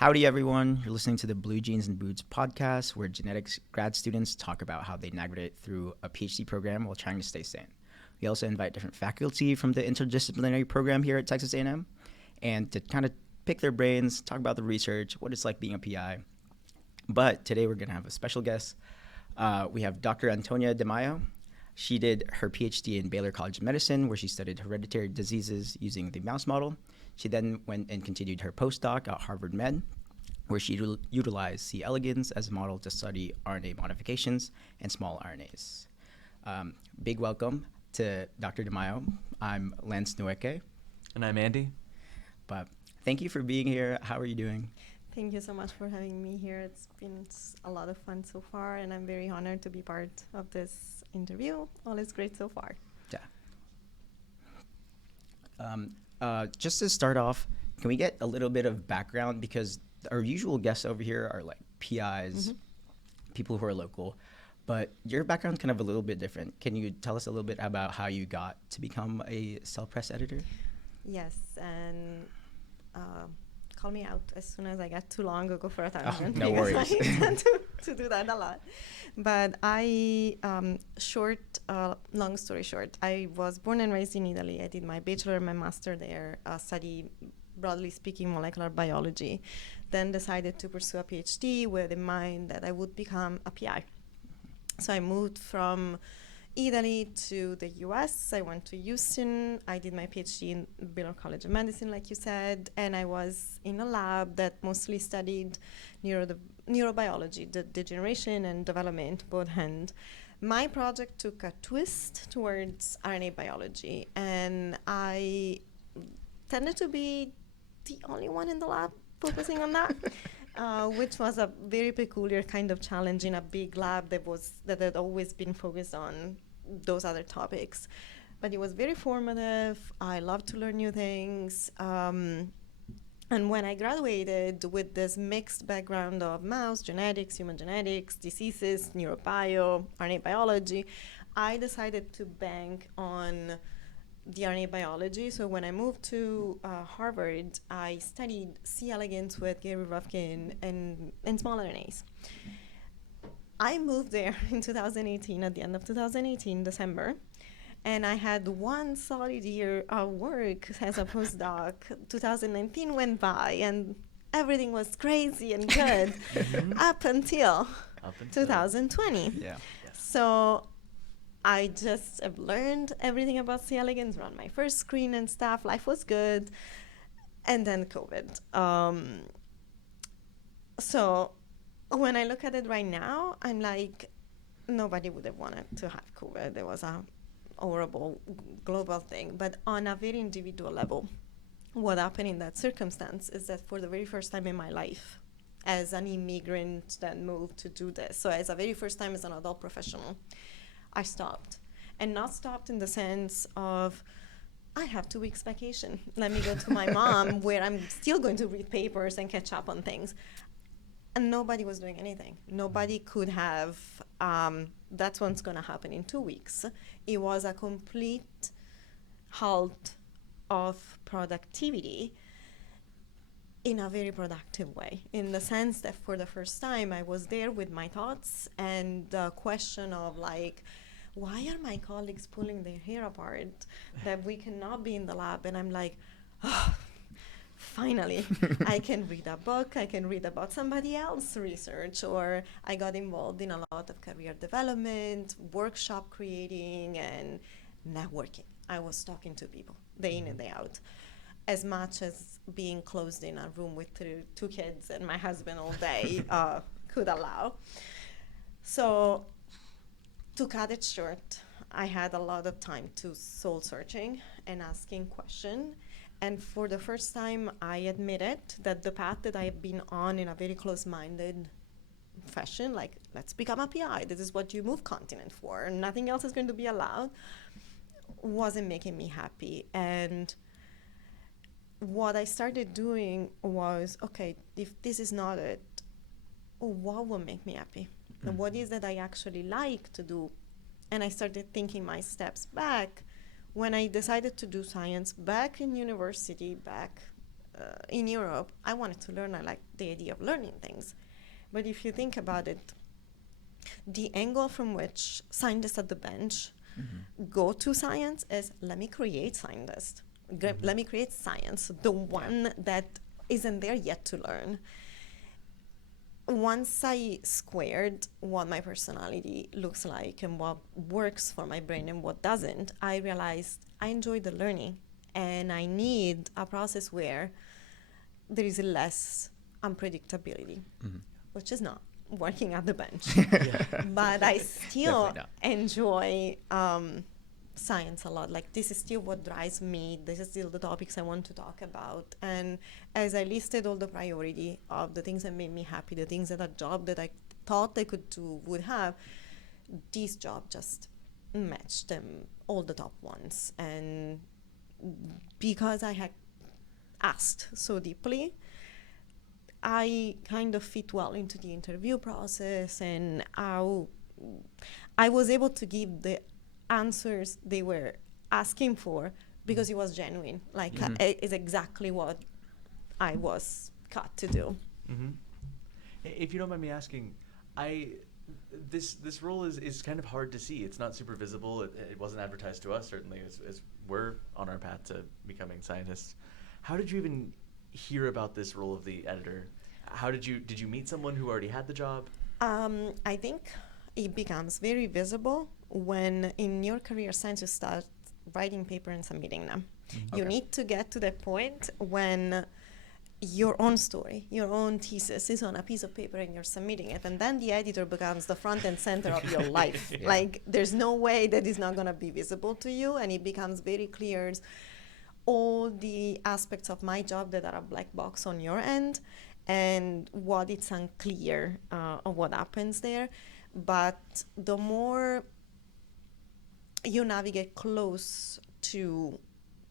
Howdy, everyone. You're listening to the Blue Jeans and Boots podcast, where genetics grad students talk about how they navigate through a PhD program while trying to stay sane. We also invite different faculty from the interdisciplinary program here at Texas A&M, and to kind of pick their brains, talk about the research, what it's like being a PI. But today we're going to have a special guest. We have Dr. Antonia De Maio. She did her PhD in Baylor College of Medicine, where she studied hereditary diseases using the mouse model. She then went and continued her postdoc at Harvard Med, where she utilized C. elegans as a model to study RNA modifications and small RNAs. Big welcome to Dr. De Maio. I'm Lance Noeke. And I'm Andy. But thank you for being here. How are you doing? Thank you so much for having me here. It's been a lot of fun so far, and I'm very honored to be part of this interview. All is great so far. Yeah. Just to start off, can we get a little bit of background? Because our usual guests over here are like PIs, people who are local, but your background's kind of a little bit different. Can you tell us a little bit about how you got to become a Cell Press editor? Yes, and call me out as soon as I get too long. I'll go for a tangent. No worries. I tend to do that a lot. But long story short, I was born and raised in Italy. I did my bachelor and my master there, study, broadly speaking, molecular biology. Then decided to pursue a PhD with in mind that I would become a PI. So I moved from Italy to the US. I went to Houston. I did my PhD in Baylor College of Medicine, like you said, and I was in a lab that mostly studied neurobiology, the degeneration and development, both hand. My project took a twist towards RNA biology, and I tended to be the only one in the lab focusing on that. Which was a very peculiar kind of challenge in a big lab that had always been focused on those other topics. But it was very formative. I love to learn new things. And when I graduated with this mixed background of mouse genetics, human genetics, diseases, neurobio, RNA biology, I decided to bank on the RNA biology. So when I moved to Harvard, I studied C. elegans with Gary Rufkin and small RNAs. I moved there in 2018, at the end of 2018, December, and I had one solid year of work as a postdoc. 2019 went by, and everything was crazy and good up until 2020. Yeah. So I just have learned everything about C. elegans, run my first screen and stuff. Life was good. And then COVID. So when I look at it right now, I'm like, nobody would have wanted to have COVID. It was a horrible global thing. But on a very individual level, what happened in that circumstance is that for the very first time in my life, as an immigrant that moved to do this, so as a very first time as an adult professional, I stopped. And not stopped in the sense of, I have 2 weeks vacation. Let me go to my mom where I'm still going to read papers and catch up on things. And nobody was doing anything. Nobody could have, that's what's going to happen in 2 weeks. It was a complete halt of productivity in a very productive way, in the sense that for the first time I was there with my thoughts and the question of like, why are my colleagues pulling their hair apart that we cannot be in the lab? And I'm like, oh, finally, I can read a book, I can read about somebody else's research, or I got involved in a lot of career development, workshop creating, and networking. I was talking to people day in and day out, as much as being closed in a room with 2 kids and my husband all day could allow. So to cut it short, I had a lot of time to soul searching and asking questions. And for the first time, I admitted that the path that I have been on in a very close-minded fashion, like, let's become a PI, this is what you move continent for, and nothing else is going to be allowed, wasn't making me happy. And what I started doing was, okay, if this is not it, what will make me happy? And what is that I actually like to do? And I started thinking my steps back when I decided to do science back in university, back in Europe, I wanted to learn. I like the idea of learning things. But if you think about it, the angle from which scientists at the bench go to science is, let me create scientists. Let me create science, the one that isn't there yet to learn. Once I squared what my personality looks like and what works for my brain and what doesn't, I realized I enjoy the learning, and I need a process where there is less unpredictability, which is not working at the bench. But I still enjoy science a lot. Like, this is still what drives me. This is still the topics I want to talk about. And as I listed all the priority of the things that made me happy, the things that a job that I thought I could do would have, this job just matched them, all the top ones. And because I had asked so deeply, I kind of fit well into the interview process, and I was able to give the answers they were asking for because it was genuine. Like, it's exactly what I was cut to do. If you don't mind me asking, this role is kind of hard to see. It's not super visible. It wasn't advertised to us, certainly, as we're on our path to becoming scientists. How did you even hear about this role of the editor? Did you meet someone who already had the job? I think it becomes very visible when in your career science you start writing paper and submitting them. You need to get to that point when your own story, your own thesis is on a piece of paper and you're submitting it, and then the editor becomes the front and center of your life. Like, there's no way that is not going to be visible to you, and it becomes very clear all the aspects of my job that are a black box on your end, and what it's unclear of what happens there. But the more you navigate close to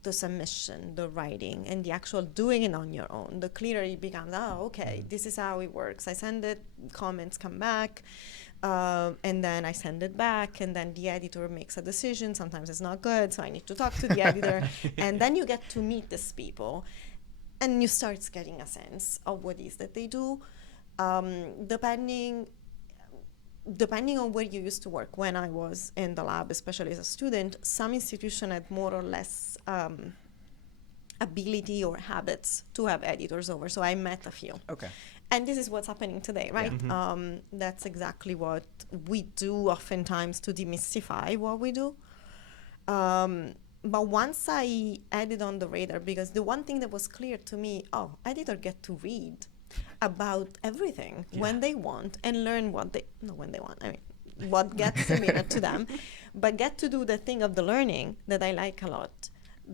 the submission, the writing, and the actual doing it on your own, the clearer it becomes. Oh, okay, this is how it works. I send it, comments come back, and then I send it back, and then the editor makes a decision. Sometimes it's not good, so I need to talk to the editor. And then you get to meet these people, and you start getting a sense of what it is that they do, depending on where you used to work. When I was in the lab, especially as a student, some institution had more or less ability or habits to have editors over. So I met a few. Okay. And this is what's happening today, right? Yeah. That's exactly what we do oftentimes to demystify what we do. But once I added on the radar, because the one thing that was clear to me, editor get to read about everything when they want and learn what gets submitted to them, but get to do the thing of the learning that I like a lot.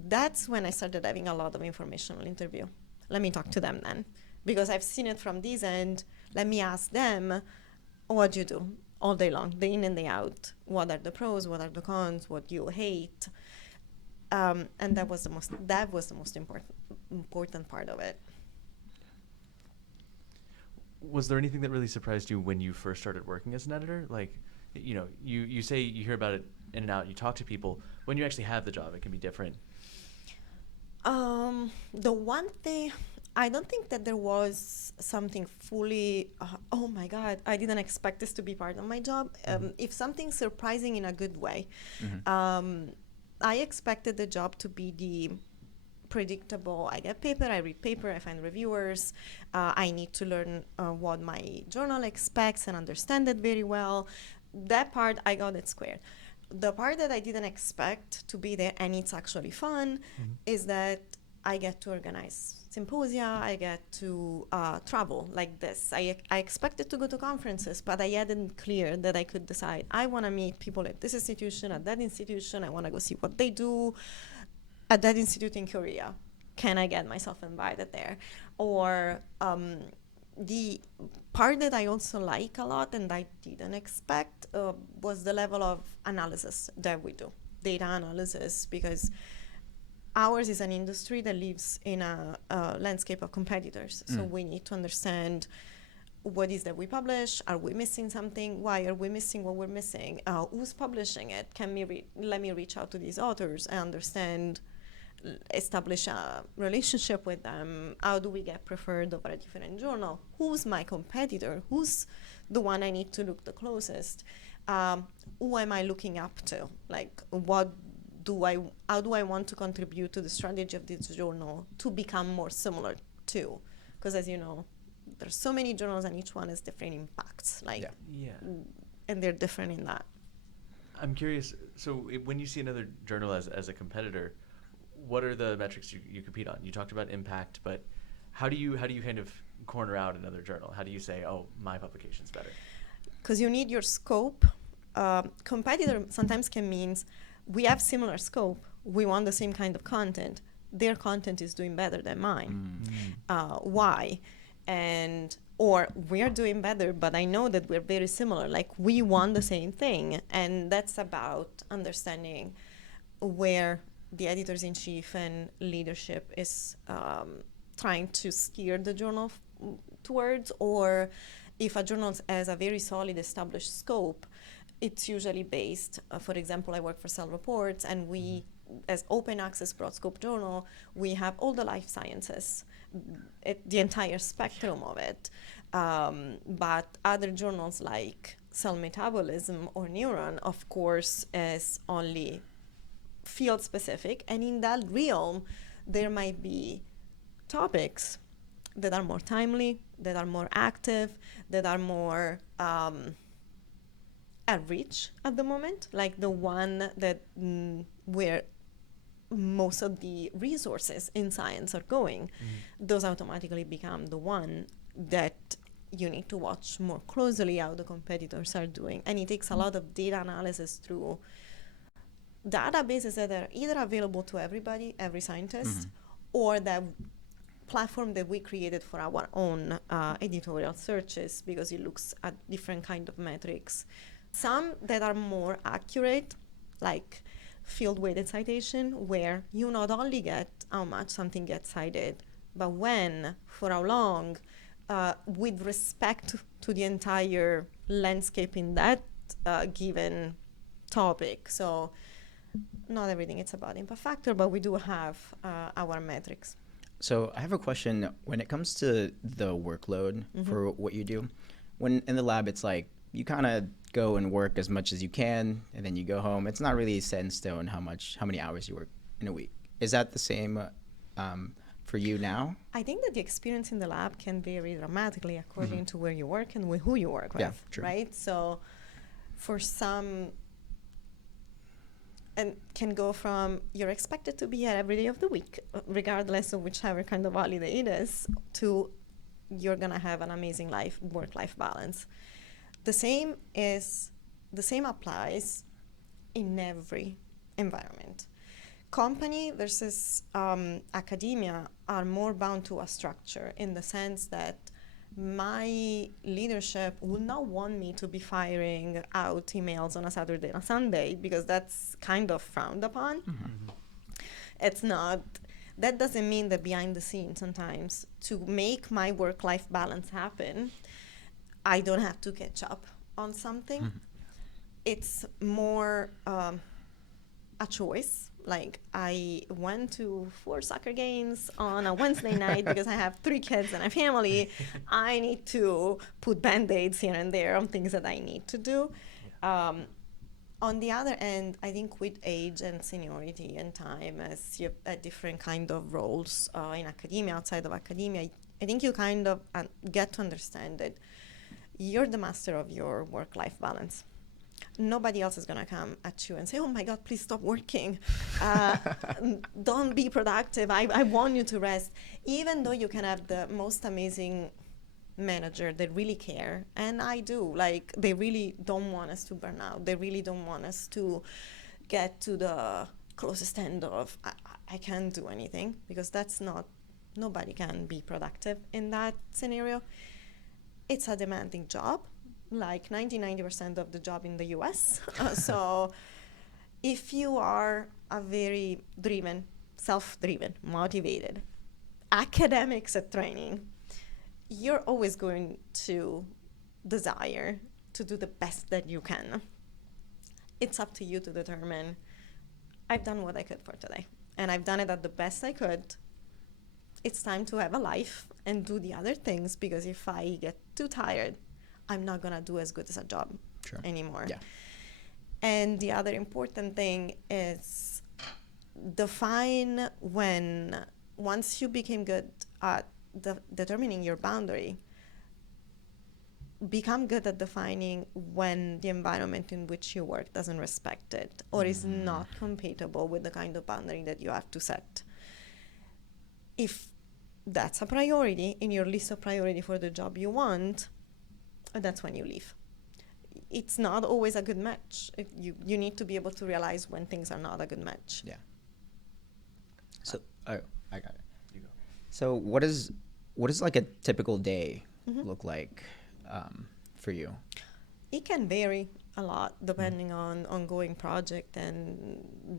That's when I started having a lot of informational interview. Let me talk to them then, because I've seen it from this end. Let me ask them, what do you do all day long, day in and day out? What are the pros? What are the cons? What do you hate? And that was the most important part of it. Was there anything that really surprised you when you first started working as an editor? Like, you say you hear about it in and out, you talk to people. When you actually have the job, it can be different. The one thing, I don't think that there was something fully, oh my God, I didn't expect this to be part of my job. If something surprising in a good way, I expected the job to be the predictable. I get paper, I read paper, I find reviewers. I need to learn what my journal expects and understand it very well. That part, I got it squared. The part that I didn't expect to be there, and it's actually fun, is that I get to organize symposia, I get to travel like this. I expected to go to conferences, but I hadn't clear that I could decide, I want to meet people at this institution, at that institution, I want to go see what they do at that institute in Korea. Can I get myself invited there? Or the part that I also like a lot and I didn't expect was the level of analysis that we do, data analysis, because ours is an industry that lives in a landscape of competitors. So we need to understand what is that we publish. Are we missing something? Why are we missing what we're missing? Who's publishing it? Let me reach out to these authors and understand establish a relationship with them? How do we get preferred over a different journal? Who's my competitor? Who's the one I need to look the closest? Who am I looking up to? Like, how do I want to contribute to the strategy of this journal to become more similar to? Because as you know, there's so many journals and each one has different impacts. Like, and they're different in that. I'm curious, so when you see another journal as a competitor, what are the metrics you compete on? You talked about impact, but how do you kind of corner out another journal? How do you say, oh, my publication's better? Because you need your scope. Competitor sometimes can mean we have similar scope, we want the same kind of content, their content is doing better than mine. Why? Or we're doing better, but I know that we're very similar. Like, we want the same thing. And that's about understanding where the editors-in-chief and leadership is trying to steer the journal towards. Or if a journal has a very solid established scope, it's usually based, for example, I work for Cell Reports, and we, as open access broad scope journal, we have all the life sciences, the entire spectrum of it. But other journals like Cell Metabolism or Neuron, of course, is only field specific. And in that realm, there might be topics that are more timely, that are more active, that are more at reach at the moment, like the one that where most of the resources in science are going. Those automatically become the one that you need to watch more closely how the competitors are doing. And it takes a lot of data analysis through databases that are either available to everybody, every scientist, or that platform that we created for our own editorial searches, because it looks at different kind of metrics. Some that are more accurate, like field-weighted citation, where you not only get how much something gets cited, but when, for how long, with respect to the entire landscape in that given topic. So not everything it's about impact factor, but we do have our metrics. So I have a question. When it comes to the workload for what you do, when in the lab, it's like you kind of go and work as much as you can, and then you go home. It's not really set in stone how many hours you work in a week. Is that the same for you now? I think that the experience in the lab can vary dramatically according to where you work and with who you work with, Yeah, true. right? So for some, and can go from you're expected to be here every day of the week, regardless of whichever kind of holiday it is, to you're gonna have an amazing work-life balance. The same applies in every environment. Company versus academia are more bound to a structure, in the sense that my leadership would not want me to be firing out emails on a Saturday and a Sunday, because that's kind of frowned upon. It's not. That doesn't mean that behind the scenes, sometimes, to make my work-life balance happen, I don't have to catch up on something. It's more a choice. Like, I went to 4 soccer games on a Wednesday night because I have 3 kids and a family. I need to put Band-Aids here and there on things that I need to do. On the other end, I think with age and seniority and time, as you have different kind of roles in academia, outside of academia, I think you kind of get to understand that you're the master of your work-life balance. Nobody else is going to come at you and say, oh my God, please stop working. Don't be productive. I want you to rest. Even though you can have the most amazing manager that really care, and I do, like, they really don't want us to burn out. They really don't want us to get to the closest end of, I can't do anything, because that's not, nobody can be productive in that scenario. It's a demanding job, like 90% of the job in the US. So if you are a very driven, self-driven, motivated, academics at training, you're always going to desire to do the best that you can. It's up to you to determine, I've done what I could for today. and I've done it at the best I could. It's time to have a life and do the other things, because if I get too tired, I'm not going to do as good as a job anymore. Yeah. And the other important thing is define once you became good at determining your boundary, become good at defining when the environment in which you work doesn't respect it or is not compatible with the kind of boundary that you have to set. If that's a priority in your list of priority for the job you want, that's when you leave. It's not always a good match. You need to be able to realize when things are not a good match. Yeah. So, I got it. You go. So what is like a typical day look like for you? It can vary a lot depending on ongoing project and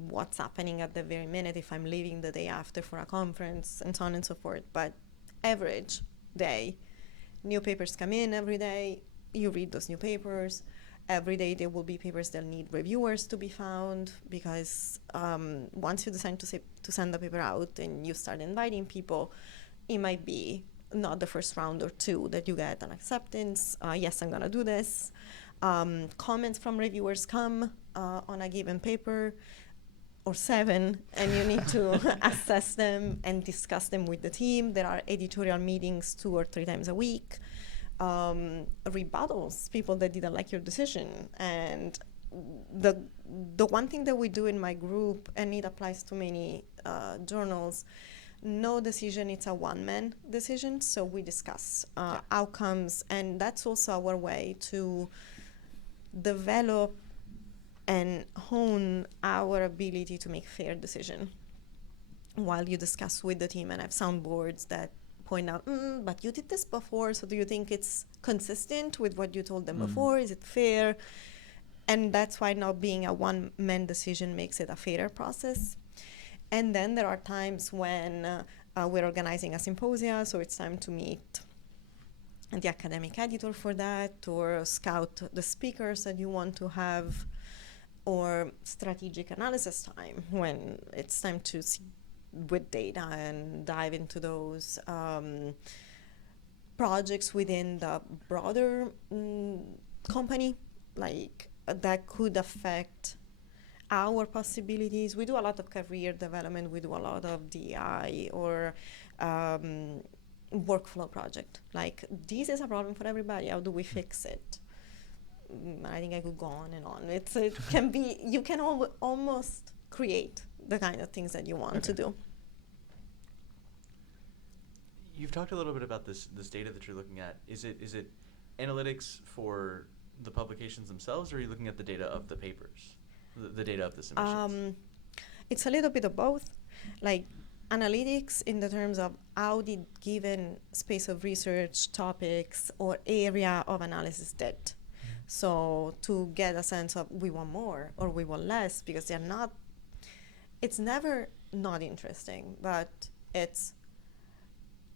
what's happening at the very minute, if I'm leaving the day after for a conference and so on and so forth. But average day, new papers come in every day. You read those new papers. Every day there will be papers that need reviewers to be found, because once you decide to send the paper out and you start inviting people, it might be not the first round or two that you get an acceptance. Yes, I'm going to do this. Comments from reviewers come on a given paper, or 7, and you need to assess them and discuss them with the team. There are editorial meetings 2 or 3 times a week. Rebuttals, people that didn't like your decision. And the one thing that we do in my group, and it applies to many journals, no decision, it's a one-man decision. So we discuss outcomes, and that's also our way to develop and hone our ability to make fair decision while you discuss with the team and have soundboards that point out, but you did this before, so do you think it's consistent with what you told them before? Is it fair? And that's why not being a one-man decision makes it a fairer process. And then there are times when we're organizing a symposia, so it's time to meet the academic editor for that, or scout the speakers that you want to have, or strategic analysis time when it's time to see with data and dive into those projects within the broader company, like that could affect our possibilities. We do a lot of career development, we do a lot of DI or workflow project. Like, this is a problem for everybody, how do we fix it? I think I could go on and on. It can be, you can almost create the kind of things that you want to do. You've talked a little bit about this data that you're looking at. Is it analytics for the publications themselves, or are you looking at the data of the papers, the data of the submissions? It's a little bit of both. Like, analytics in the terms of how the given space of research, topics, or area of analysis did. So to get a sense of we want more or we want less, because they're not, it's never not interesting, but it's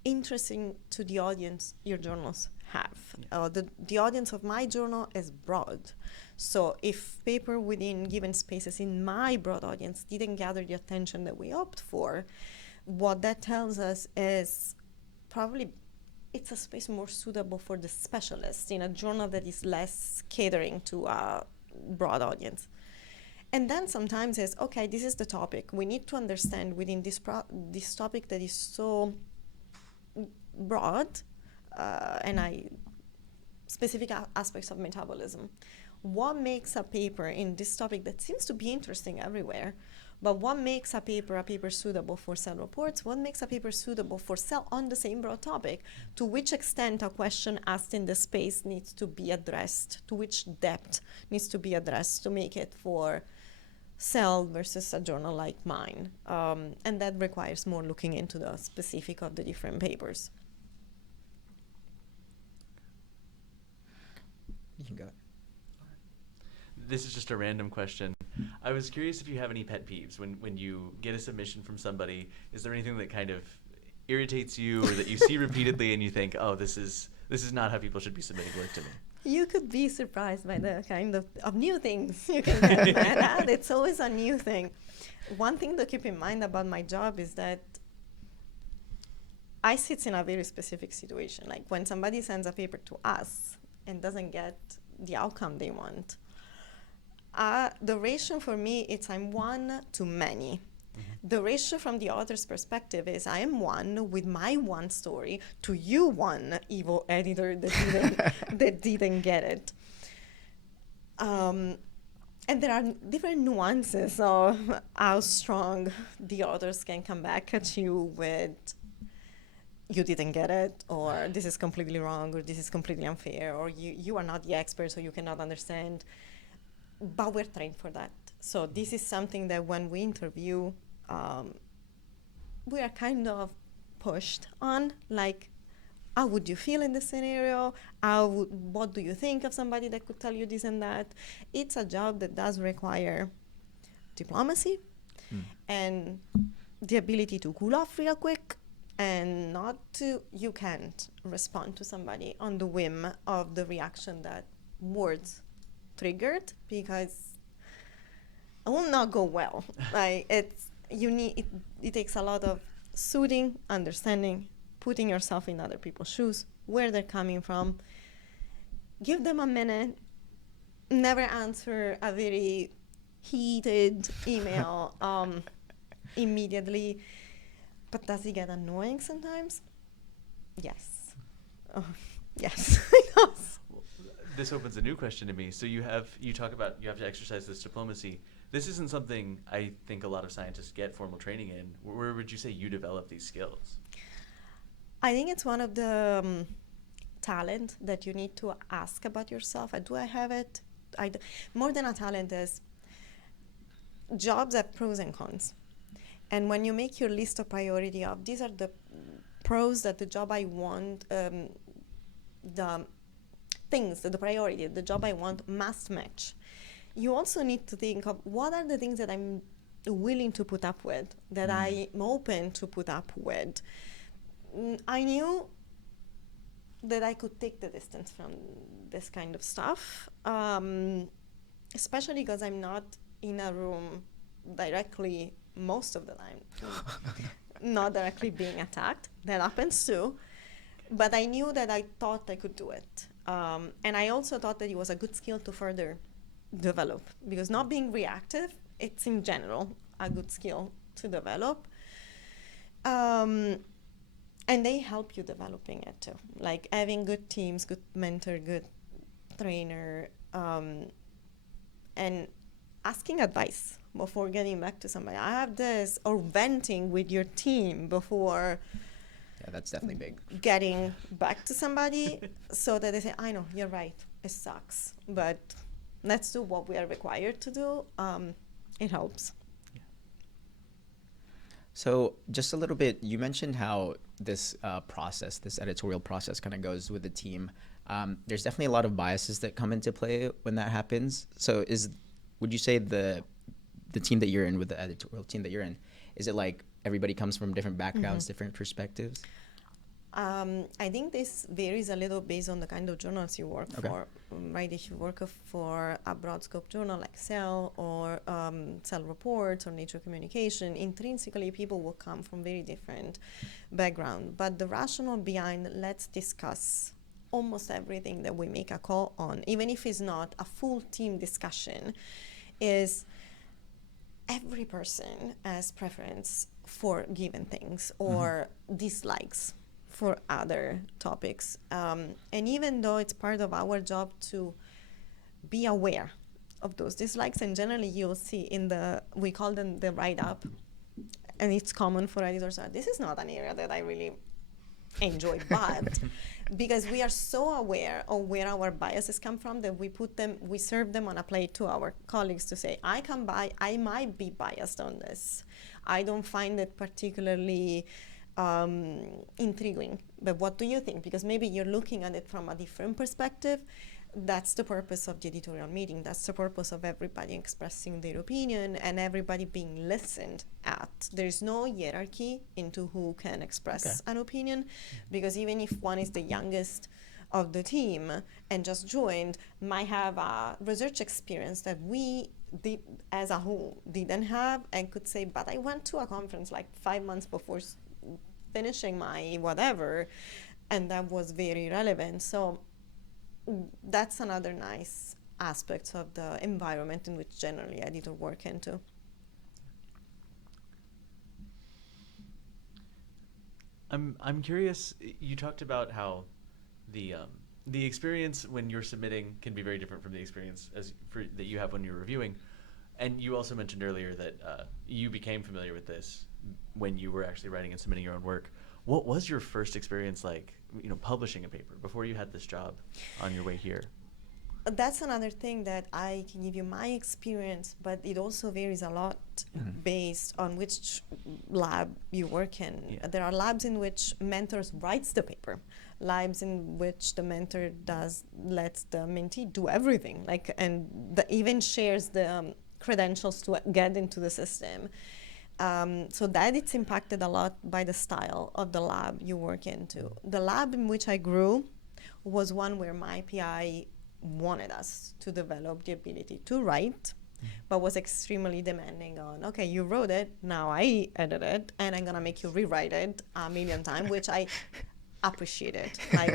interesting to the audience your journals have. The audience of my journal is broad. So if paper within given spaces in my broad audience didn't gather the attention that we hoped for, what that tells us is probably it's a space more suitable for the specialists in a journal that is less catering to a broad audience. And then sometimes it's, okay, this is the topic. We need to understand within this topic that is so broad, specific aspects of metabolism. What makes a paper in this topic that seems to be interesting everywhere, but what makes a paper suitable for Cell reports? What makes a paper suitable for Cell on the same broad topic? To which extent a question asked in the space needs to be addressed? To which depth needs to be addressed to make it for Cell versus a journal like mine? And that requires more looking into the specific of the different papers. You can go. This is just a random question. I was curious if you have any pet peeves when you get a submission from somebody. Is there anything that kind of irritates you or that you see repeatedly and you think, oh, this is not how people should be submitting work to me? You could be surprised by the kind of new things you can get in that. It's always a new thing. One thing to keep in mind about my job is that I sit in a very specific situation. Like when somebody sends a paper to us and doesn't get the outcome they want, the ratio for me, it's I'm one to many. The ratio from the author's perspective is I am one with my one story to you one evil editor that didn't get it. And there are different nuances of how strong the authors can come back at you with you didn't get it, or this is completely wrong, or this is completely unfair, or you are not the expert, so you cannot understand. But we're trained for that. So this is something that when we interview, we are kind of pushed on, like, how would you feel in this scenario? What do you think of somebody that could tell you this and that? It's a job that does require diplomacy and the ability to cool off real quick and you can't respond to somebody on the whim of the reaction that words triggered, because it will not go well. Like it takes a lot of soothing, understanding, putting yourself in other people's shoes, where they're coming from. Give them a minute. Never answer a very heated email immediately. But does it get annoying sometimes? Yes. Yes, it does. This opens a new question to me. So you talk about you have to exercise this diplomacy. This isn't something I think a lot of scientists get formal training in. Where would you say you develop these skills? I think it's one of the talent that you need to ask about yourself. Do I have it? More than a talent is jobs have pros and cons. And when you make your list of priority of these are the pros that the job I want, the things, the priority, the job I want must match. You also need to think of what are the things that I'm willing to put up with, that I'm open to put up with. I knew that I could take the distance from this kind of stuff, especially because I'm not in a room directly most of the time, not directly being attacked. That happens too. But I knew that I thought I could do it. And I also thought that it was a good skill to further develop, because not being reactive, it's in general a good skill to develop. And they help you developing it too. Like having good teams, good mentor, good trainer, and asking advice before getting back to somebody. I have this, or venting with your team before that's definitely big. Getting back to somebody so that they say, I know, you're right, it sucks, but let's do what we are required to do. It helps. Yeah. So just a little bit, you mentioned how this process, this editorial process kind of goes with the team. There's definitely a lot of biases that come into play when that happens. So would you say the team that you're in, with the editorial team that you're in, is it like everybody comes from different backgrounds, different perspectives? I think this varies a little based on the kind of journals you work for, right? If you work for a broad scope journal like Cell or Cell Reports or Nature Communication, intrinsically people will come from very different background. But the rationale behind let's discuss almost everything that we make a call on, even if it's not a full team discussion, is every person has preference for given things or dislikes for other topics. And even though it's part of our job to be aware of those dislikes, and generally you'll see we call them the write-up, and it's common for editors, this is not an area that I really enjoy, but because we are so aware of where our biases come from, that we serve them on a plate to our colleagues to say, I might be biased on this. I don't find it particularly intriguing, but what do you think? Because maybe you're looking at it from a different perspective. That's the purpose of the editorial meeting. That's the purpose of everybody expressing their opinion and everybody being listened at. There's no hierarchy into who can express an opinion, because even if one is the youngest of the team and just joined might have a research experience that we did as a whole didn't have, and could say, but I went to a conference like 5 months before finishing my whatever, and that was very relevant. So that's another nice aspect of the environment in which generally editor work into. I'm curious. You talked about how the experience when you're submitting can be very different from the experience that you have when you're reviewing, and you also mentioned earlier that you became familiar with this when you were actually writing and submitting your own work. What was your first experience like, publishing a paper before you had this job on your way here? That's another thing that I can give you my experience, but it also varies a lot based on which lab you work in. Yeah. There are labs in which mentors writes the paper, labs in which the mentor lets the mentee do everything, and even shares the credentials to get into the system. So that it's impacted a lot by the style of the lab you work into. The lab in which I grew was one where my PI wanted us to develop the ability to write, but was extremely demanding on, okay, you wrote it, now I edit it, and I'm gonna make you rewrite it a million times, which I appreciated,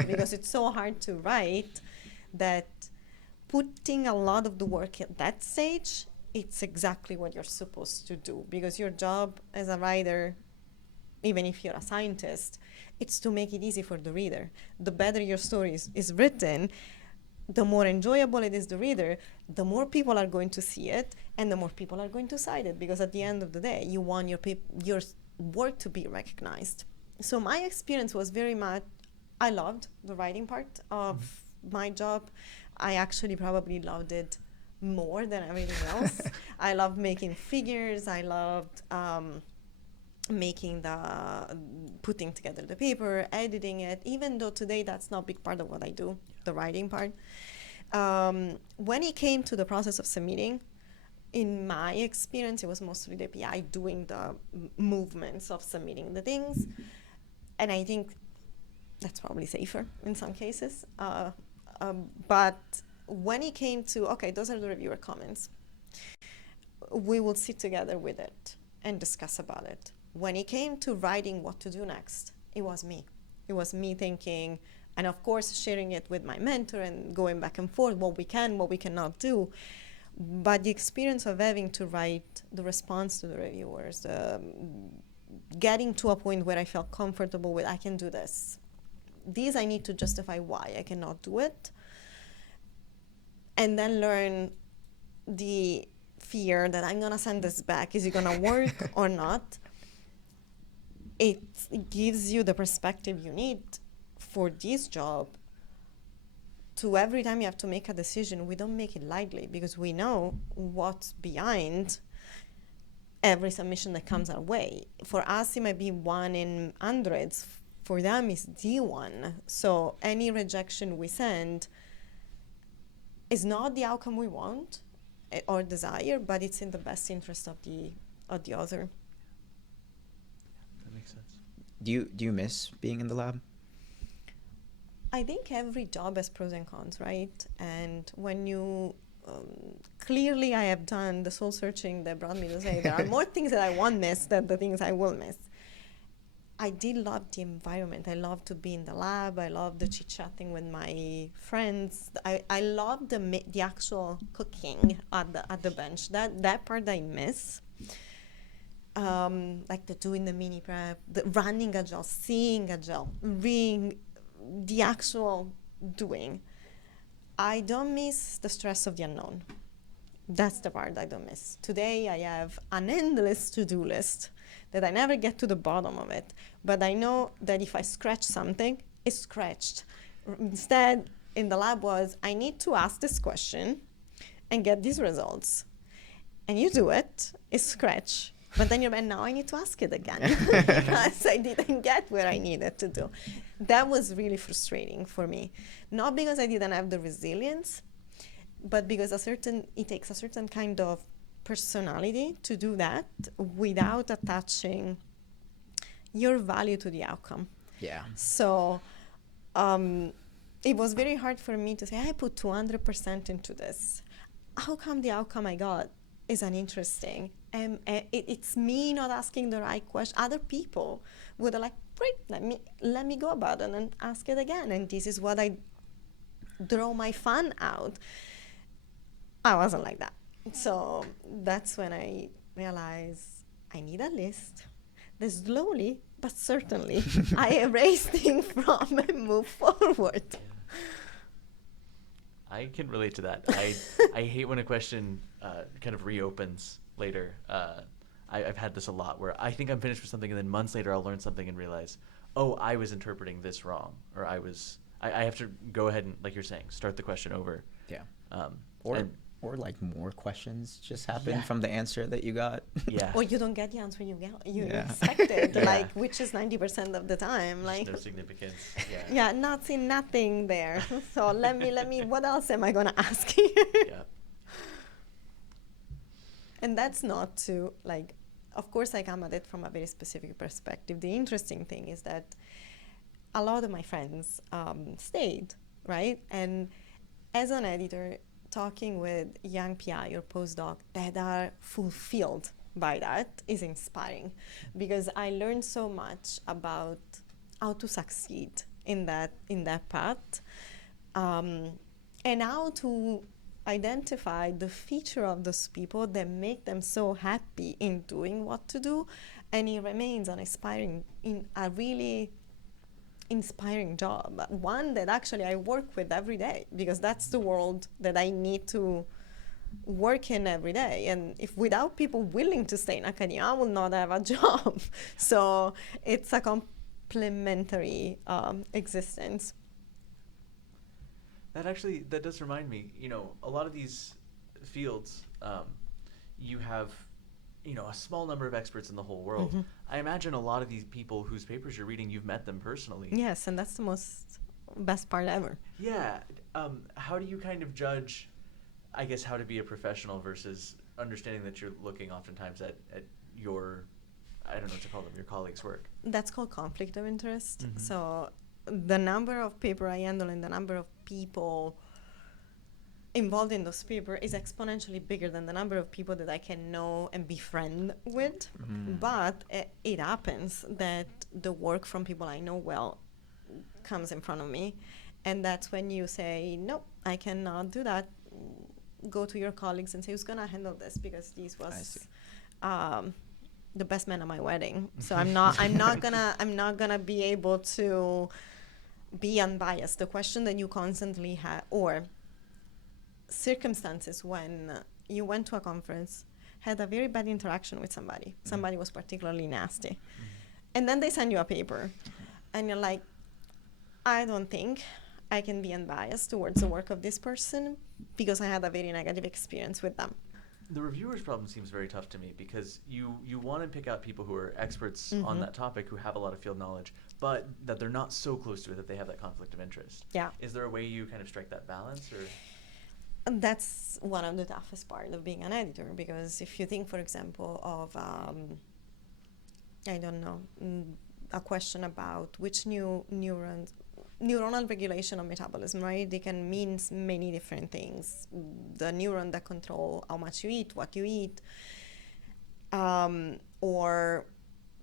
because it's so hard to write that putting a lot of the work at that stage, it's exactly what you're supposed to do, because your job as a writer, even if you're a scientist, it's to make it easy for the reader. The better your story is written, the more enjoyable it is the reader, the more people are going to see it, and the more people are going to cite it, because at the end of the day, you want your work to be recognized. So my experience was very much, I loved the writing part of my job. I actually probably loved it more than everything else. I loved making figures. I loved putting together the paper, editing it, even though today that's not a big part of what I do, the writing part. When it came to the process of submitting, in my experience, it was mostly the PI doing the movements of submitting the things. And I think that's probably safer in some cases. But when it came to, okay, those are the reviewer comments, we will sit together with it and discuss about it. When it came to writing what to do next, it was me. It was me thinking, and of course sharing it with my mentor and going back and forth, what we can, what we cannot do. But the experience of having to write the response to the reviewers, getting to a point where I felt comfortable with, I can do this. These I need to justify why I cannot do it. And then learn the fear that I'm gonna send this back. Is it gonna work or not? It gives you the perspective you need for this job. To every time you have to make a decision, we don't make it lightly, because we know what's behind every submission that comes our way. For us, it might be 1 in hundreds. For them, it's the one. So any rejection we send is not the outcome we want or desire, but it's in the best interest of the author. That makes sense. Do you miss being in the lab? I think every job has pros and cons, right? And when you clearly, I have done the soul searching that brought me to say there are more things that I won't miss than the things I will miss. I did love the environment. I love to be in the lab. I love the chit-chatting with my friends. I love the actual cooking at the bench. That part I miss. Like doing the mini prep, the running a gel, seeing a gel, reading the actual doing. I don't miss the stress of the unknown. That's the part I don't miss. Today I have an endless to-do list that I never get to the bottom of it. But I know that if I scratch something, it's scratched. Instead, in the lab I need to ask this question and get these results. And you do it, it's scratch. But then now I need to ask it again because I didn't get where I needed to do. That was really frustrating for me. Not because I didn't have the resilience, but because it takes a certain kind of personality to do that without attaching your value to the outcome. Yeah. So it was very hard for me to say, I put 200% into this. How come the outcome I got is uninteresting? It's me not asking the right question. Other people would have like, great, let me go about it and ask it again. And this is what I draw my fun out. I wasn't like that. So that's when I realized I need a list. Then slowly but certainly I erase things from and move forward. I can relate to that. I hate when a question kind of reopens later. I've had this a lot where I think I'm finished with something and then months later I'll learn something and realize, oh, I was interpreting this wrong, or I have to go ahead and, like you're saying, start the question over. Yeah. Or like more questions just happen from the answer that you got. Yeah. Or you don't get the answer you expected, Yeah. like, which is 90% of the time. Like, no significance. Yeah. Yeah, nothing there. So let me. What else am I gonna ask here? Yeah. And that's not to like. Of course, I come at it from a very specific perspective. The interesting thing is that a lot of my friends stayed, right? And as an editor, talking with young PI or postdoc that are fulfilled by that is inspiring, because I learned so much about how to succeed in that path, and how to identify the feature of those people that make them so happy in doing what to do, and it remains a really inspiring job, one that actually I work with every day, because that's the world that I need to work in every day. And if without people willing to stay in academia, I will not have a job. So it's a complementary existence. That does remind me, a lot of these fields, you have a small number of experts in the whole world. Mm-hmm. I imagine a lot of these people whose papers you're reading, you've met them personally. Yes, and that's the best part ever. Yeah. How do you kind of judge, I guess, how to be a professional versus understanding that you're looking oftentimes at your, I don't know what to call them, your colleagues' work? That's called conflict of interest. Mm-hmm. So the number of paper I handle and the number of people involved in those papers is exponentially bigger than the number of people that I can know and befriend with. Mm. But it happens that the work from people I know well comes in front of me. And that's when you say, no, I cannot do that. Go to your colleagues and say, who's going to handle this? Because this was the best man at my wedding. So I'm not gonna be able to be unbiased. The question that you constantly have, or circumstances when you went to a conference, had a very bad interaction with somebody was particularly nasty, and then they send you a paper, and you're like, I don't think I can be unbiased towards the work of this person because I had a very negative experience with them. The reviewer's problem seems very tough to me, because you want to pick out people who are experts on that topic, who have a lot of field knowledge, but that they're not so close to it that they have that conflict of interest. Yeah. Is there a way you kind of strike that balance, or? That's one of the toughest part of being an editor, because if you think, for example, of, I don't know, a question about which neuronal regulation of metabolism, right? They can mean many different things. The neuron that control how much you eat, what you eat, or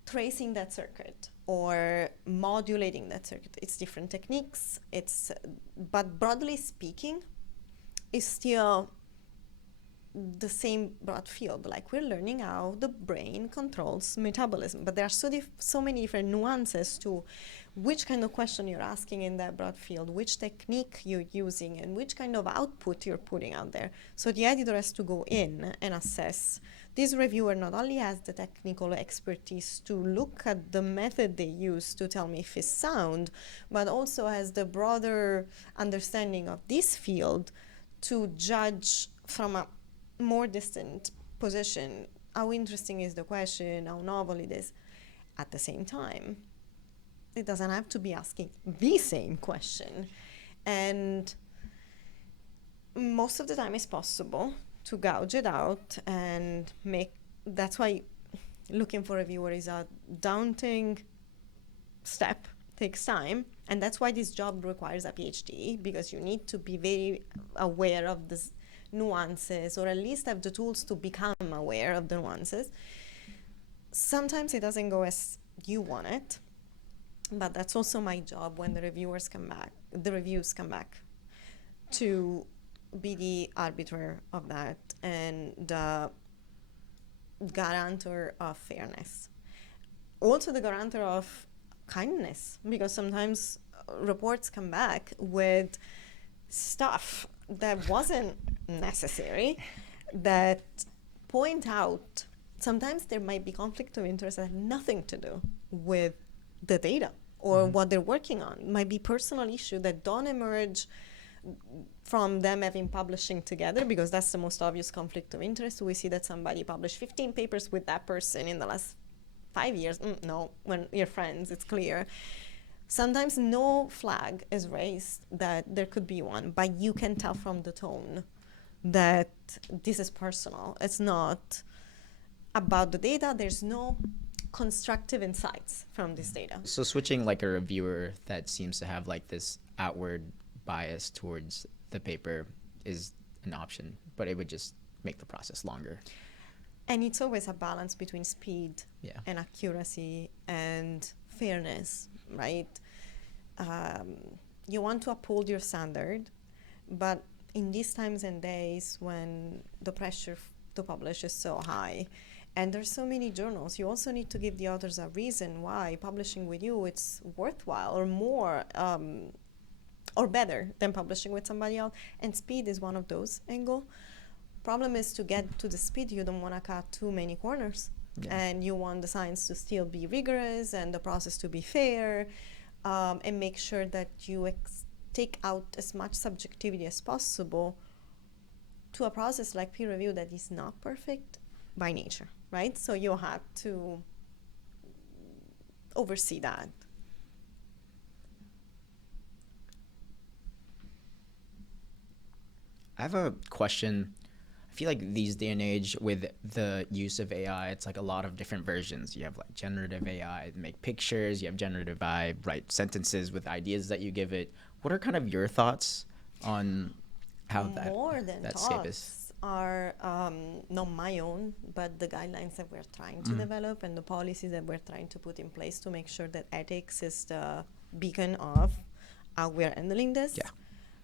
tracing that circuit or modulating that circuit. It's different techniques. But broadly speaking, it's still the same broad field. Like, we're learning how the brain controls metabolism, but there are so many different nuances to which kind of question you're asking in that broad field, which technique you're using, and which kind of output you're putting out there. So the editor has to go in and assess. This reviewer not only has the technical expertise to look at the method they use to tell me if it's sound, but also has the broader understanding of this field to judge from a more distant position how interesting is the question, how novel it is. At the same time, it doesn't have to be asking the same question. And most of the time it's possible to gouge it out and that's why looking for a reviewer is a daunting step, takes time, And that's why this job requires a PhD, because you need to be very aware of the nuances, or at least have the tools to become aware of the nuances. Sometimes it doesn't go as you want it, but that's also my job when the reviews come back, to be the arbiter of that and the guarantor of fairness. Also the guarantor of kindness, because sometimes reports come back with stuff that wasn't necessary, that point out sometimes there might be conflict of interest that have nothing to do with the data or what they're working on. It might be personal issue that don't emerge from them having publishing together, because that's the most obvious conflict of interest. We see that somebody published 15 papers with that person in the last 5 years. No, when you're friends, it's clear. Sometimes no flag is raised that there could be one, but you can tell from the tone that this is personal. It's not about the data. There's no constructive insights from this data. So switching like a reviewer that seems to have like this outward bias towards the paper is an option, but it would just make the process longer. And it's always a balance between speed and accuracy and fairness, right? You want to uphold your standard, but in these times and days when the pressure to publish is so high, and there's so many journals, you also need to give the authors a reason why publishing with you it's worthwhile or more or better than publishing with somebody else. And speed is one of those angle. Problem is, to get to the speed, you don't want to cut too many corners. And you want the science to still be rigorous and the process to be fair, and make sure that you take out as much subjectivity as possible to a process like peer review that is not perfect by nature, right? So you have to oversee that. I have a question. I feel like these day and age with the use of AI, it's like a lot of different versions. You have like generative AI make pictures, you have generative AI write sentences with ideas that you give it. What are kind of your thoughts on how that scape is? Are not my own, but the guidelines that we're trying to develop and the policies that we're trying to put in place to make sure that ethics is the beacon of how we're handling this.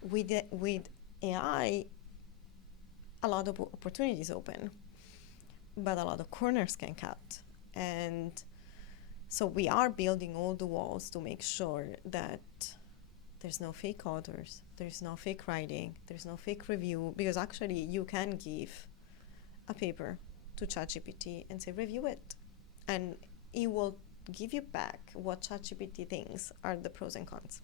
With AI, a lot of opportunities open, but a lot of corners can cut. And so we are building all the walls to make sure that there's no fake authors, there's no fake writing, there's no fake review, because actually you can give a paper to ChatGPT and say, review it. And it will give you back what ChatGPT thinks are the pros and cons.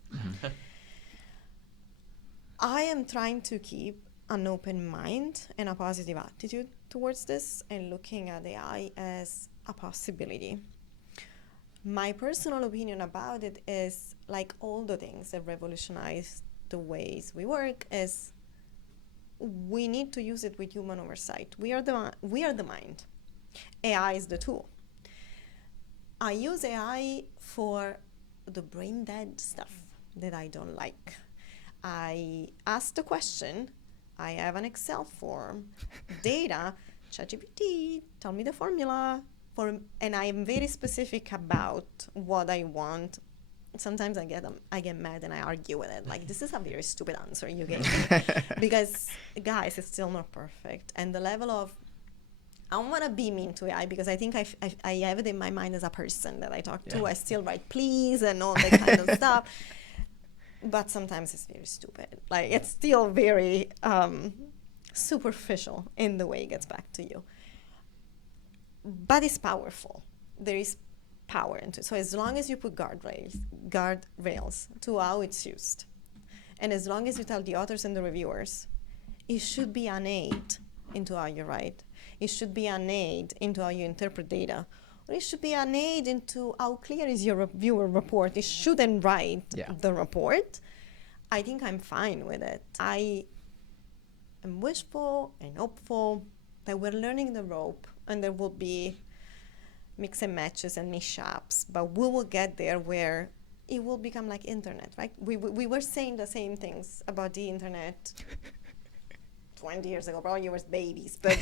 I am trying to keep an open mind and a positive attitude towards this and looking at AI as a possibility. My personal opinion about it is, like all the things that revolutionize the ways we work, is we need to use it with human oversight. We are the mind. AI is the tool. I use AI for the brain dead stuff that I don't like. I ask the question, I have an Excel form, data, ChatGPT, tell me the formula, and I am very specific about what I want. Sometimes I get mad and I argue with it. Like, this is a very stupid answer you gave me. Because, guys, it's still not perfect. And the level of, I don't want to be mean to AI, because I think I have it in my mind as a person that I talk to. I still write please and all that kind of stuff. But sometimes it's very stupid. Like, it's still very superficial in the way it gets back to you. But it's powerful. There is power into it. So as long as you put guardrails to how it's used, and as long as you tell the authors and the reviewers, it should be an aid into how you write. It should be an aid into how you interpret data. Or it should be an aid into how clear is your reviewer report. It shouldn't write the report. I think I'm fine with it. I am wishful and hopeful that we're learning the rope, and there will be mix and matches and mishaps, but we will get there where it will become like internet, right? We were saying the same things about the internet 20 years ago, probably you were babies, but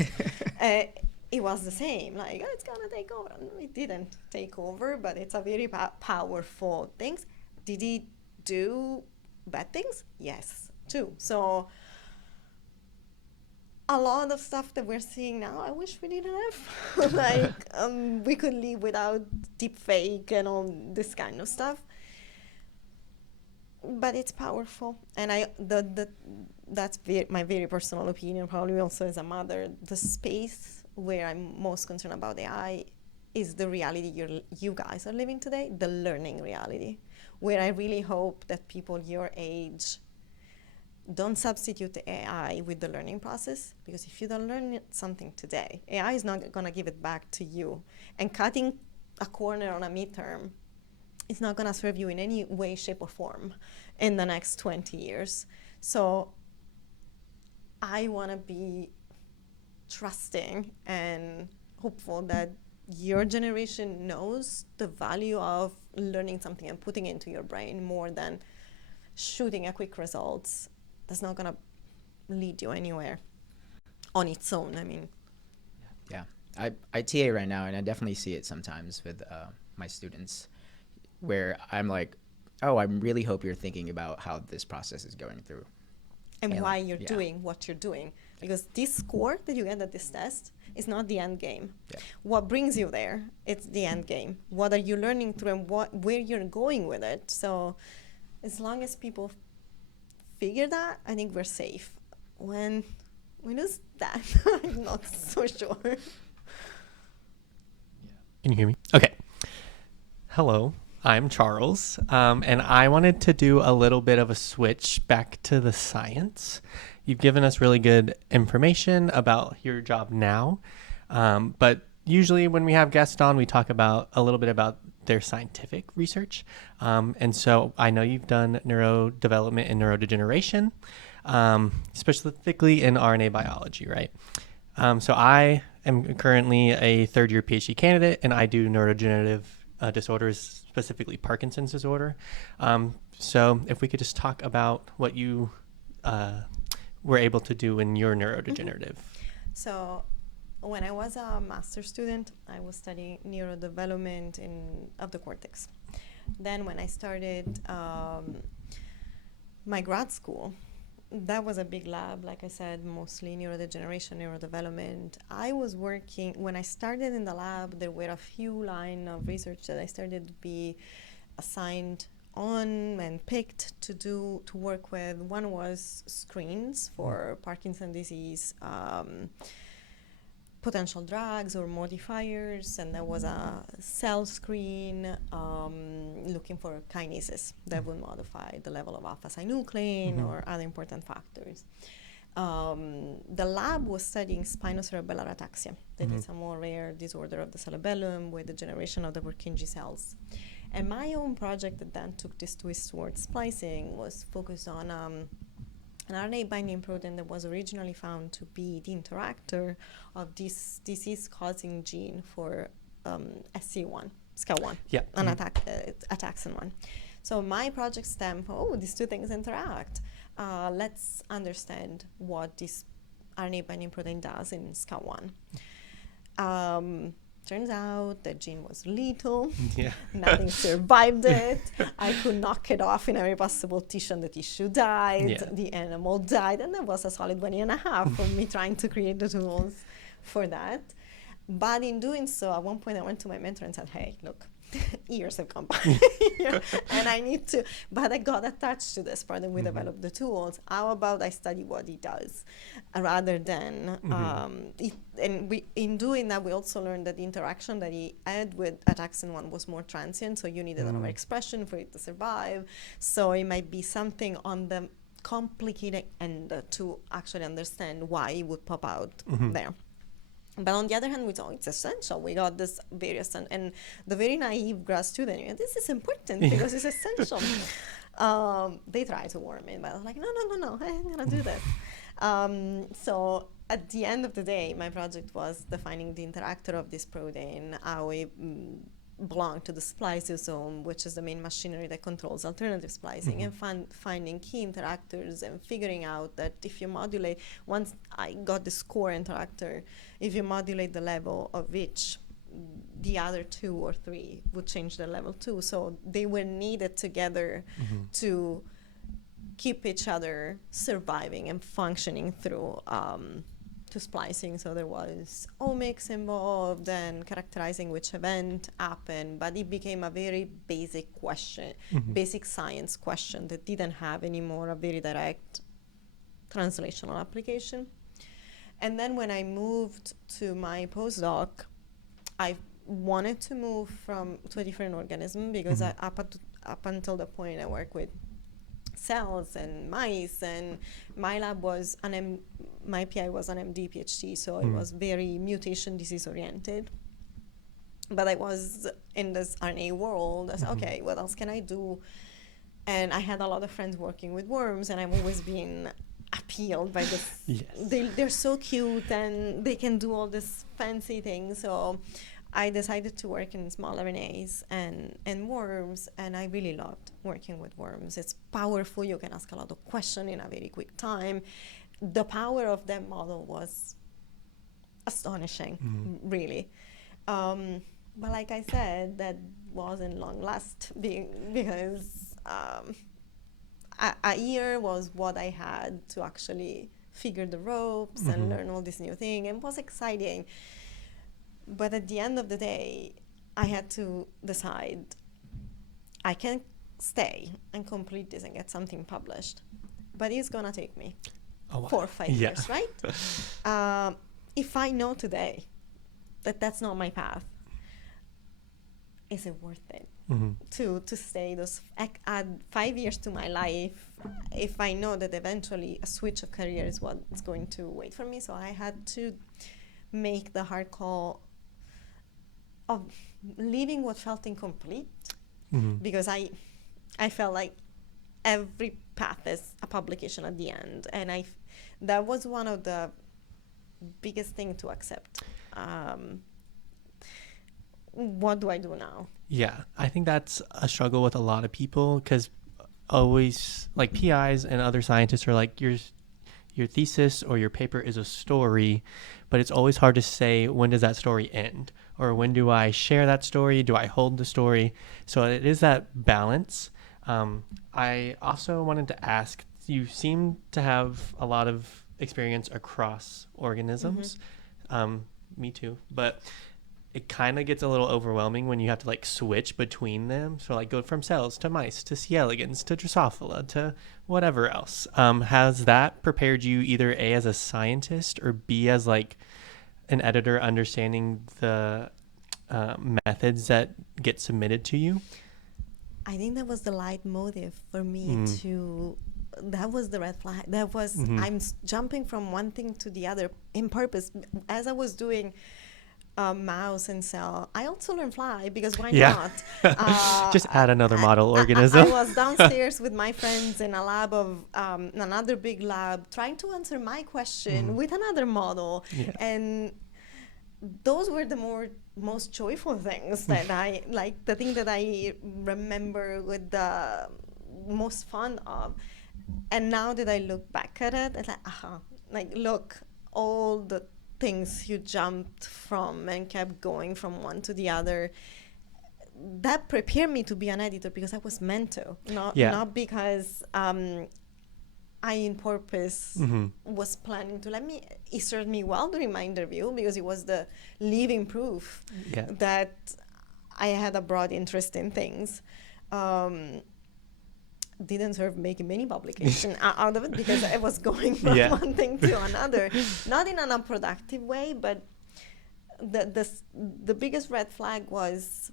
it was the same. Like, oh, it's gonna take over. It didn't take over, but it's a very powerful thing. Did it do bad things? Yes, too. So a lot of stuff that we're seeing now, I wish we didn't have. Like, we could live without deep fake and all this kind of stuff. But it's powerful, and that's my very personal opinion. Probably also as a mother, the space where I'm most concerned about AI is the reality you guys are living today, the learning reality, where I really hope that people your age don't substitute the AI with the learning process, because if you don't learn something today, AI is not going to give it back to you. And cutting a corner on a midterm, it's not going to serve you in any way, shape, or form in the next 20 years. So I want to be trusting and hopeful that your generation knows the value of learning something and putting it into your brain more than shooting a quick results. That's not going to lead you anywhere on its own, I mean. Yeah. I TA right now, and I definitely see it sometimes with my students, where I'm like, oh, I really hope you're thinking about how this process is going through. And why you're doing what you're doing. Because this score that you get at this test is not the end game. Yeah. What brings you there, it's the end game. What are you learning through and where you're going with it. So as long as people figure that, I think we're safe. When we lose that, I'm not so sure. Can you hear me? Okay. Hello, I'm Charles, and I wanted to do a little bit of a switch back to the science. You've given us really good information about your job now, but usually when we have guests on, we talk about a little bit about their scientific research. And so I know you've done neurodevelopment and neurodegeneration, specifically in RNA biology, right? So I am currently a third-year PhD candidate, and I do neurodegenerative disorders, specifically Parkinson's disorder. So if we could just talk about what you were able to do in your neurodegenerative. So when I was a master's student, I was studying neurodevelopment of the cortex. Then when I started my grad school, that was a big lab, like I said, mostly neurodegeneration, neurodevelopment. I was working, when I started in the lab, there were a few line of research that I started to be assigned on and picked to work with. One was screens for Parkinson's disease, potential drugs or modifiers, and there was a cell screen looking for kinases that would modify the level of alpha-synuclein or other important factors. The lab was studying spinocerebellar ataxia. That is a more rare disorder of the cerebellum with degeneration of the Purkinje cells. And my own project that then took this twist towards splicing was focused on an RNA binding protein that was originally found to be the interactor of this disease-causing gene for SC1, SCA1, an ataxin 1. So my project stemmed from, these two things interact. Let's understand what this RNA binding protein does in SCA1. Turns out the gene was lethal. Nothing survived it. I could knock it off in every possible tissue, and the tissue died. The animal died, and that was a solid 1.5 years for me trying to create the tools for that. But in doing so, at one point I went to my mentor and said, hey, look, years have gone by, and I need to, but I got attached to this part and we developed the tools. How about I study what it does rather than, in doing that, we also learned that the interaction that he had with ataxin 1 was more transient, so you needed an overexpression for it to survive. So it might be something on the complicated end to actually understand why it would pop out there. But on the other hand, we thought it's essential. We got this various, and the very naive grad student, this is important because it's essential. They try to warn me, but I was like, no, I'm gonna do this. So at the end of the day, my project was defining the interactor of this protein, how it belong to the spliceosome, which is the main machinery that controls alternative splicing, and finding key interactors and figuring out that if you modulate, once I got this core interactor, if you modulate the level of each, the other 2 or 3 would change their level too. So they were needed together to keep each other surviving and functioning through to splicing. So there was omics involved and characterizing which event happened, but it became a very basic question, basic science question that didn't have anymore a very direct translational application. And then when I moved to my postdoc, I wanted to move to a different organism because up until the point I worked with cells and mice, and my lab was my PI was an MD PhD, so it was very mutation disease oriented. But I was in this RNA world. I said, okay, what else can I do? And I had a lot of friends working with worms, and I've always been appealed by this. Yes. They're so cute, and they can do all this fancy things. So I decided to work in small RNAs and worms, and I really loved working with worms. It's powerful. You can ask a lot of questions in a very quick time. The power of that model was astonishing, really. But like I said, that wasn't long last because a year was what I had to actually figure the ropes and learn all this new thing, and it was exciting. But at the end of the day, I had to decide I can stay and complete this and get something published, but it's going to take me 4 or 5 years, right? If I know today that that's not my path, is it worth it to stay add 5 years to my life if I know that eventually a switch of career is what's going to wait for me? So I had to make the hard call of leaving what felt incomplete, because I felt like every path is a publication at the end, and that was one of the biggest thing to accept. What do I do now? Yeah, I think that's a struggle with a lot of people, because always, like, PIs and other scientists are like, your thesis or your paper is a story, but it's always hard to say, when does that story end? Or when do I share that story? Do I hold the story? So it is that balance. I also wanted to ask, you seem to have a lot of experience across organisms. Me too. But it kind of gets a little overwhelming when you have to like switch between them. So like go from cells to mice to C. elegans to Drosophila to whatever else. Has that prepared you either A, as a scientist, or B, as like an editor, understanding the methods that get submitted to you? I think that was the leitmotif for me that was the red flag. That was, I'm jumping from one thing to the other in purpose. As I was doing mouse and cell, I also learned fly, because why not? Just add another model organism. I was downstairs with my friends in a lab of another big lab, trying to answer my question with another model. And those were the most joyful things that I like, the thing that I remember with the most fun of. And now that I look back at it, it's like, look, all the things you jumped from and kept going from one to the other, that prepared me to be an editor because I was meant to, not because I in purpose was planning to. It served me well during my interview, because it was the living proof that I had a broad interest in things. Didn't serve making many publications out of it, because I was going from one thing to another, not in an unproductive way, but the biggest red flag was,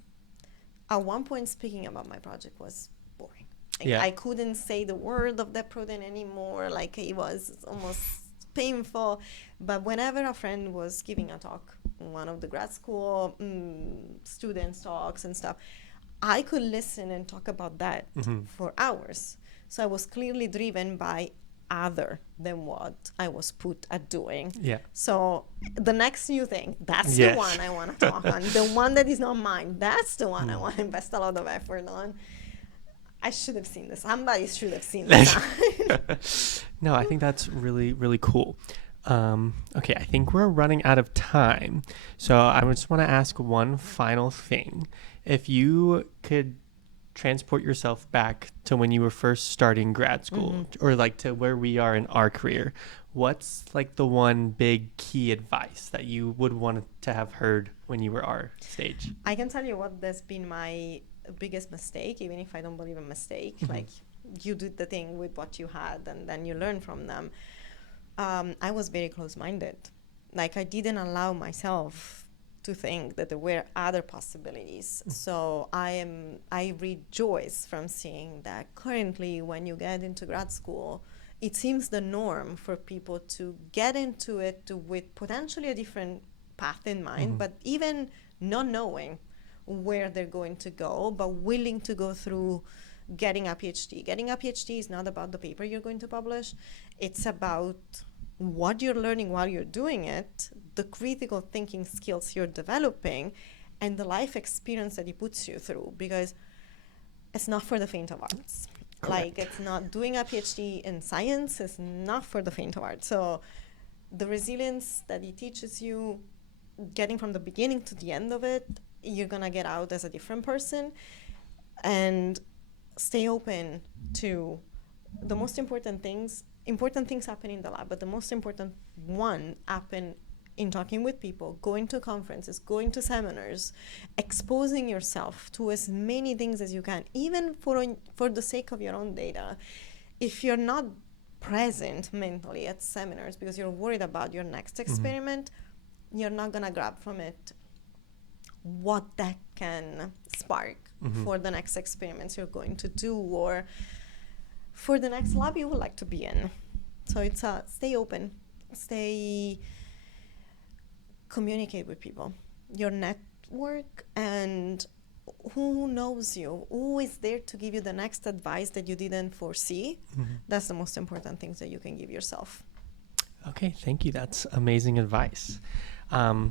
at one point, speaking about my project was boring. I couldn't say the word of that protein anymore. Like, it was almost painful. But whenever a friend was giving a talk, one of the grad school students' talks and stuff, I could listen and talk about that for hours. So I was clearly driven by other than what I was put at doing. Yeah. So the next new thing, that's Yes. the one I want to talk on. The one that is not mine, that's the one I want to invest a lot of effort on. I should have seen this. Somebody should have seen this. No, I think that's really, really cool. Okay, I think we're running out of time. So I just want to ask one final thing. If you could transport yourself back to when you were first starting grad school, or like to where we are in our career, what's like the one big key advice that you would want to have heard when you were our stage? I can tell you what has been my biggest mistake, even if I don't believe a mistake. Like, you did the thing with what you had and then you learn from them. I was very close-minded. Like, I didn't allow myself to think that there were other possibilities. So I rejoice from seeing that currently when you get into grad school, it seems the norm for people to get into it with potentially a different path in mind, but even not knowing where they're going to go, but willing to go through getting a PhD. Getting a PhD is not about the paper you're going to publish. It's about what you're learning while you're doing it, the critical thinking skills you're developing, and the life experience that it puts you through, because it's not for the faint of hearts. Like, it's not doing a PhD in science is not for the faint of heart. So the resilience that it teaches you, getting from the beginning to the end of it, you're going to get out as a different person. And stay open to the most important things. Important things happen in the lab, but the most important one happen in talking with people, going to conferences, going to seminars, exposing yourself to as many things as you can, even for the sake of your own data. If you're not present mentally at seminars because you're worried about your next experiment, you're not going to grab from it what that can spark for the next experiments you're going to do or for the next lab you would like to be in. So it's stay open, communicate with people, your network, and who knows you, who is there to give you the next advice that you didn't foresee. That's the most important things that you can give yourself. Okay, thank you. That's amazing advice.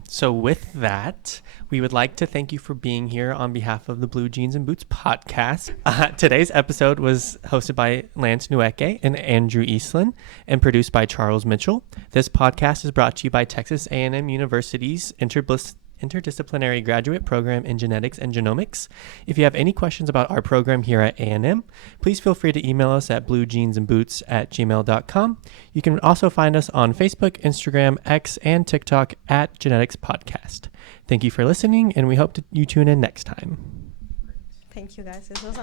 So with that, we would like to thank you for being here on behalf of the Blue Jeans and Boots podcast. Today's episode was hosted by Lance Nueke and Andrew Eastland and produced by Charles Mitchell. This podcast is brought to you by Texas A&M University's interdisciplinary graduate program in genetics and genomics. If you have any questions about our program here at A&M, please feel free to email us at bluejeansandboots@gmail.com. You can also find us on Facebook, Instagram, X, and TikTok at Genetics Podcast. Thank you for listening, and we hope you tune in next time. Thank you, guys. It was